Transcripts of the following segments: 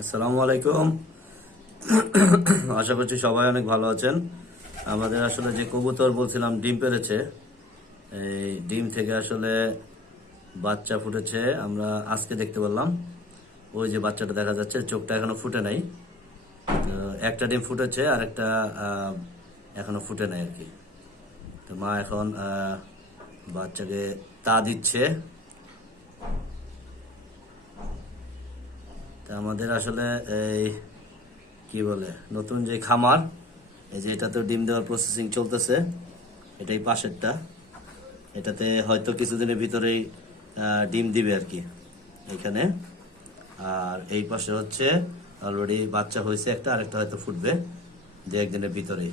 আসসালামু আলাইকুম। আশা করছি সবাই অনেক ভালো আছেন। আমাদের আসলে যে কবুতর বলছিলাম ডিম পেড়েছে, এই ডিম থেকে আসলে বাচ্চা ফুটেছে। আমরা আজকে দেখতে পারলাম, ওই যে বাচ্চাটা দেখা যাচ্ছে, চোখটা এখনো ফুটে নাই। তো একটা ডিম ফুটেছে আর একটা এখনো ফুটে নাই আর কি। তো মা এখন বাচ্চাকে তা দিচ্ছে। তা আমাদের আসলে এই কি বলে নতুন যে খামার, এই যে এটাতে ডিম দেওয়ার প্রসেসিং চলতেছে। এটাই পাশেরটা, এটাতে হয়তো কিছুদিনের ভিতরেই ডিম দিবে আর কি এখানে। আর এই পাশে হচ্ছে অলরেডি বাচ্চা হয়েছে একটা, আরেকটা হয়তো ফুটবে দু একদিনের ভিতরেই।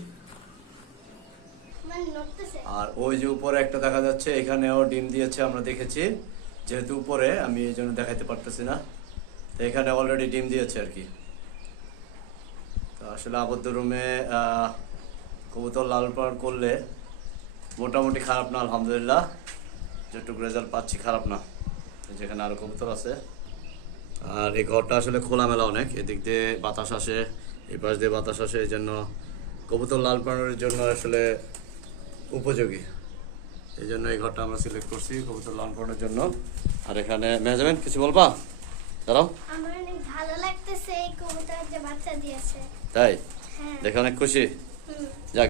আর ওই যে উপরে একটা দেখা যাচ্ছে, এখানেও ডিম দিয়েছে, আমরা দেখেছি। যেহেতু উপরে আমি এই জন্য দেখাইতে পারতেছি না, তো এখানে অলরেডি ডিম দিয়েছে আর কি। তো আসলে আবদ্ধ রুমে কবুতর লালন পালন করলে মোটামুটি খারাপ না, আলহামদুলিল্লাহ। যেটুকু রেজাল্ট পাচ্ছি খারাপ না। যেখানে আরো কবুতর আছে। আর এই ঘরটা আসলে খোলামেলা অনেক, এদিক দিয়ে বাতাস আসে, এই পাশ দিয়ে বাতাস আসে, এই জন্য কবুতর লালন পালনের জন্য আসলে উপযোগী। এই জন্য এই ঘরটা আমরা সিলেক্ট করছি কবুতর লালন পালনের জন্য। আর এখানে মেজাবেন কিছু বলবা? দাঁড়াও। আমার অনেক ভালো লাগতেছে এই কবুতর যে বাচ্চা দিয়েছে। তাই? হ্যাঁ। দেখে অনেক খুশি। হুম। যাক।